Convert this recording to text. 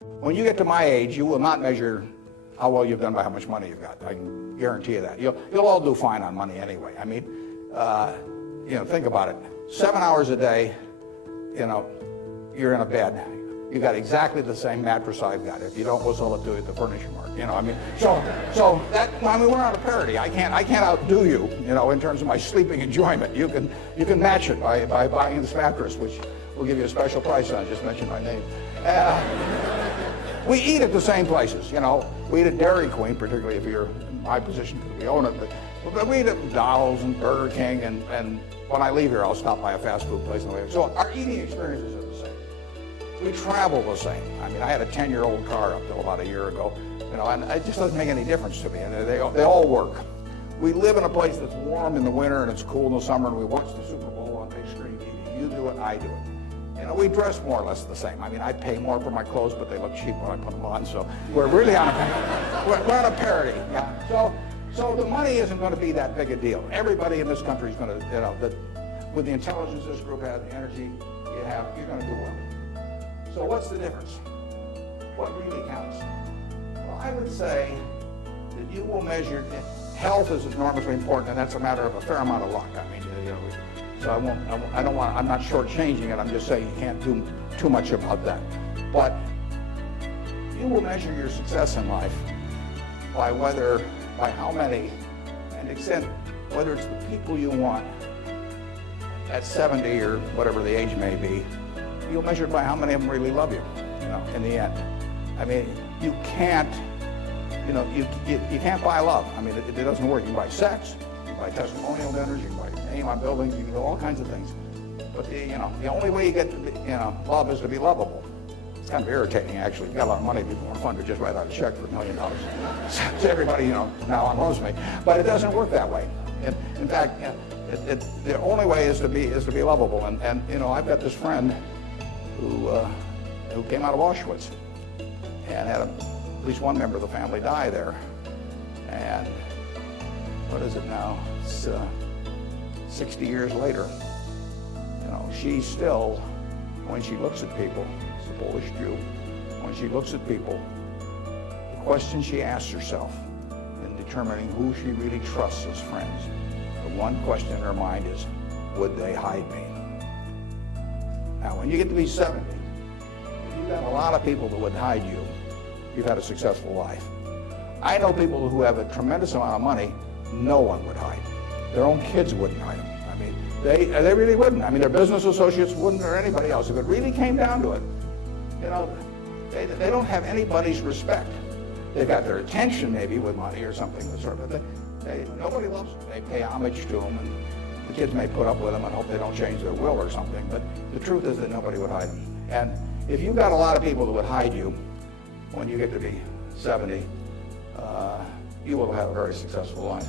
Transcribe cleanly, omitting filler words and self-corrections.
When you get to my age, you will not measure how well you've done by how much money you've got. I can guarantee you that. You'll all do fine on money anyway. I mean, think about it. 7 hours a day, you're in a bed. You got exactly the same mattress I've got. If you don't, we'll sell it to you at the furniture mart. So we're not a parity. I can't outdo you, in terms of my sleeping enjoyment. You can match it by buying this mattress, which we'll give you a special price on. Just mention my name. We eat at the same places, We eat at Dairy Queen, particularly if you're in my position because we own it. But we eat at McDonald's and Burger King, and when I leave here, I'll stop by a fast food place on the way. So our eating experiences are the same. We travel the same. I mean, I had a 10-year-old car up till about a year ago, and it just doesn't make any difference to me. And they all work. We live in a place that's warm in the winter and it's cool in the summer, and we watch the Super Bowl on big screen TV. You do it, I do it. We dress more or less the same. I mean, I pay more for my clothes, but they look cheap when I put them on. So we're really on a parity. Yeah. So the money isn't going to be that big a deal. Everybody in this country is going to, with the intelligence this group has, the energy you have, you're going to do well. So what's the difference? What really counts? Well, I would say that you will measure, health is enormously important, and that's a matter of a fair amount of luck. I mean, so I'm not shortchanging it. I'm just saying you can't do too much about that. But you will measure your success in life by how many, and extent, whether it's the people you want at 70 or whatever the age may be, you'll measure it by how many of them really love you, in the end. I mean, you can't buy love. I mean, it doesn't work. You can buy sex, you can buy testimonial dinners, you can buy name on buildings, you can do all kinds of things. But the only way you get to love is to be lovable. It's kind of irritating, actually. If you got a lot of money, it'd be more fun to just write out a check for $1 million. So everybody, now on loves me. But it doesn't work that way. In fact, the only way is to be lovable. And I've got this friend who came out of Auschwitz and had at least one member of the family die there. And what is it now? It's 60 years later. She still, when she looks at people, it's a Polish Jew, when she looks at people, the question she asks herself in determining who she really trusts as friends, the one question in her mind is, would they hide me? Now, when you get to be 70, if you've got a lot of people that would hide you, you've had a successful life. I know people who have a tremendous amount of money, no one would hide. Their own kids wouldn't hide them. I mean, they really wouldn't. I mean, their business associates wouldn't, or anybody else. If it really came down to it, they don't have anybody's respect. They've got their attention maybe with money or something, but nobody loves them. They pay homage to them, and the kids may put up with them and hope they don't change their will or something, but the truth is that nobody would hide them. And if you've got a lot of people that would hide you when you get to be 70, you will have a very successful life.